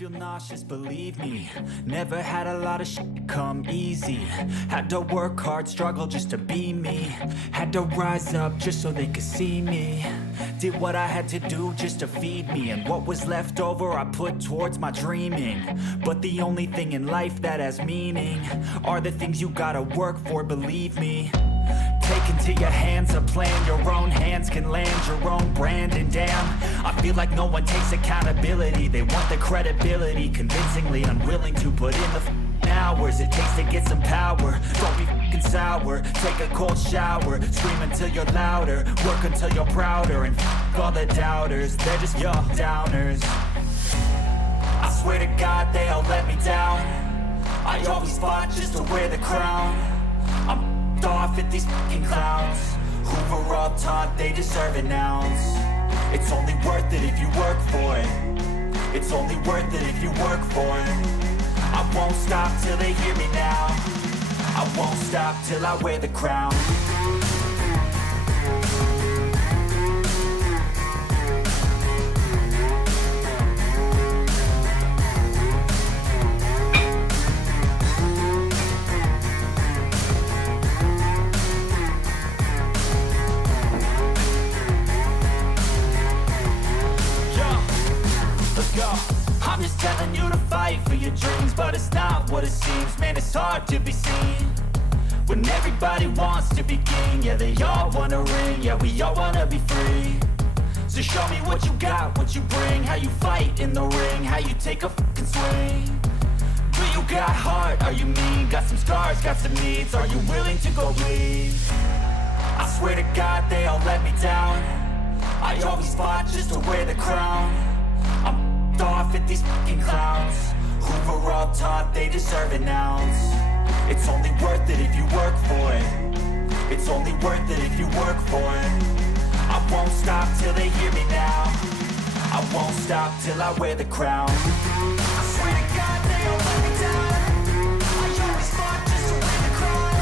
feel nauseous, believe me. Never had a lot of shit come easy. Had to work hard, struggle just to be me. Had to rise up just so they could see me. Did what I had to do just to feed me. And what was left over I put towards my dreaming. But the only thing in life that has meaning are the things you gotta work for, believe me. Take into your hands a plan. Your own hands can land your own brand. And damn, I feel like no one takes accountability. They want the credibility, convincingly unwilling to put in the hours it takes to get some power. Don't be f***ing sour. Take a cold shower. Scream until you're louder. Work until you're prouder. And f*** all the doubters, they're just your downers. I swear to God they all let me down. I always fought just to wear the crown. I'm off at these fucking clowns who were all taught they deserve an ounce. It's only worth it if you work for it. It's only worth it if you work for it. I won't stop till they hear me now. I won't stop till I wear the crown. I'm just telling you to fight for your dreams, but it's not what it seems. Man, it's hard to be seen when everybody wants to be king. Yeah, they all wanna ring, yeah, we all wanna be free. So show me what you got, what you bring, how you fight in the ring, how you take a fucking swing. Do you got heart, are you mean? Got some scars, got some needs, are you willing to go bleed? I swear to God they all let me down. I always fought just to wear the crown. I'm off at these fucking clowns who were all taught they deserve an ounce. It's only worth it if you work for it. It's only worth it if you work for it. I won't stop till they hear me now. I won't stop till I wear the crown. I swear to God they all let me down. I always fought just to wear the crown.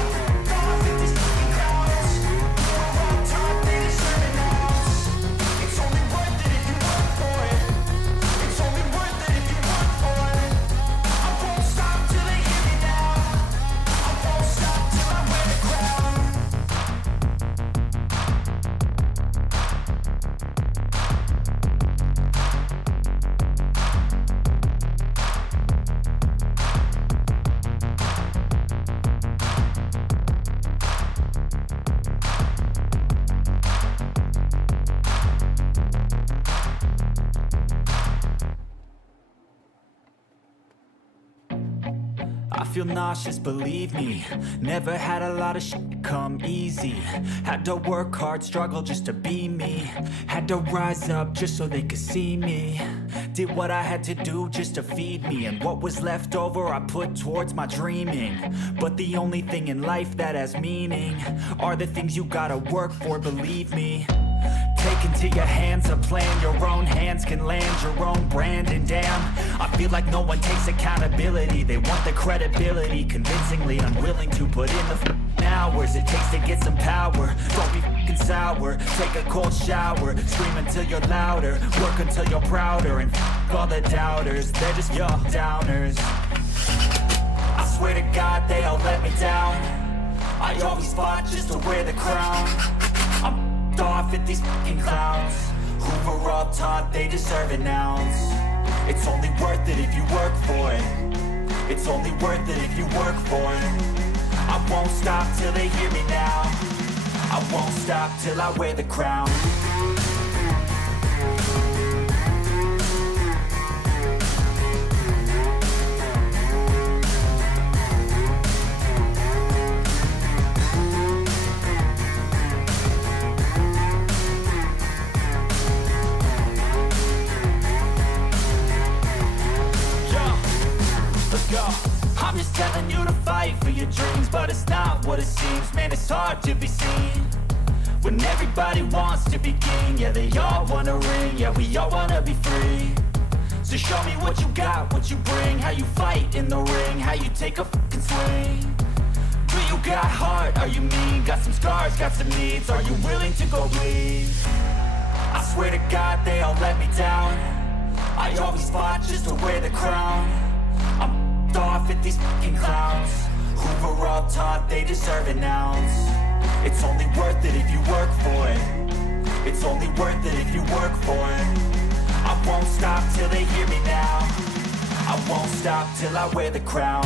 I'm off at these fucking clowns who were all taught they deserve an ounce. It's only worth it if you work for it. It's only worth it if you work for it. I won't stop till they hear me now. I won't stop till I wear the crown. I feel nauseous, believe me. Never had a lot of shit come easy. Had to work hard, struggle just to be me. Had to rise up just so they could see me. Did what I had to do just to feed me. And what was left over I put towards my dreaming. But the only thing in life that has meaning are the things you gotta work for, believe me. Take into your hands a plan. Your own hands can land your own brand. And damn, I feel like no one takes accountability. They want the credibility, convincingly unwilling to put in the hours it takes to get some power. Don't be f***ing sour. Take a cold shower. Scream until you're louder. Work until you're prouder. And f*** all the doubters, they're just your downers. I swear to God they all let me down. I always fought just to wear the crown. I'm off at these fucking clowns who were all taught they deserve an ounce. It's only worth it if you work for it. It's only worth it if you work for it. I won't stop till they hear me now. I won't stop till I wear the crown. I'm just telling you to fight for your dreams, but it's not what it seems. Man, it's hard to be seen when everybody wants to be king. Yeah, they all wanna ring, yeah, we all wanna be free. So show me what you got, what you bring, how you fight in the ring, how you take a fucking swing. Do you got heart, are you mean? Got some scars, got some needs, are you willing to go bleed? I swear to God they all let me down. I always fought just to wear the crown. I'm f***ed off at these fucking clowns who were all taught they deserve an ounce. It's only worth it if you work for it. It's only worth it if you work for it. I won't stop till they hear me now. I won't stop till I wear the crown.